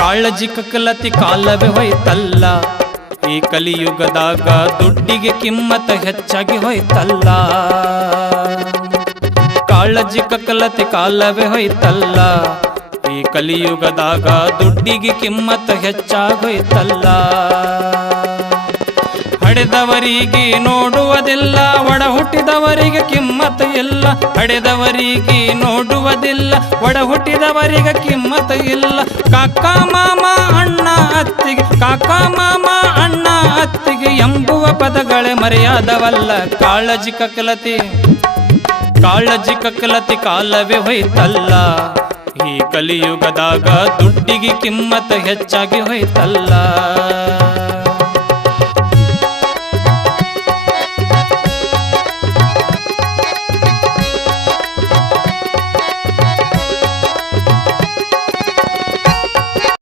ಕಾಳಜಿ ಕಕ್ಕಲತಿ ಕಾಲವೇ ಹೋಯ್ತಲ್ಲ, ಈ ಕಲಿಯುಗದಾಗ ದುಡ್ಡಿಗೆ ಕಿಮ್ಮತ್ತ ಹೆಚ್ಚಾಗಿ ಹೋಯ್ತಲ್ಲ. ಕಾಳಜಿ ಕಕ್ಕಲತಿ ಕಾಲವೇ ಹೋಯ್ತಲ್ಲ, ಈ ಕಲಿಯುಗದಾಗ ದುಡ್ಡಿಗೆ ಕಿಮ್ಮತ್ತ ಹೆಚ್ಚಾಗೋಯ್ತಲ್ಲ. ಹಡೆದವರಿಗೆ ನೋಡುವುದಿಲ್ಲ, ಒಡ ಹುಟ್ಟಿದವರಿಗೆ ಕಿಮ್ಮತ್ತು ಇಲ್ಲ. ಹಡೆದವರಿಗೆ ನೋಡುವುದಿಲ್ಲ, ಒಡ ಹುಟ್ಟಿದವರಿಗೆ ಕಿಮ್ಮತ್ತು ಇಲ್ಲ. ಕಾಕ ಮಾಮ ಅಣ್ಣ ಅತ್ತಿಗೆ, ಕಾಕ ಮಾಮ ಅಣ್ಣ ಅತ್ತಿಗೆ ಎಂಬುವ ಪದಗಳೇ ಮರೆಯಾದವಲ್ಲ. ಕಾಳಜಿ ಕಕ್ಕಲತಿ ಕಾಲವೇ ಹೋಯ್ತಲ್ಲ, ಈ ಕಲಿಯುಗದಾಗ ದುಡ್ಡಿಗೆ ಕಿಮ್ಮತ್ತು ಹೆಚ್ಚಾಗಿ ಹೋಯ್ತಲ್ಲ.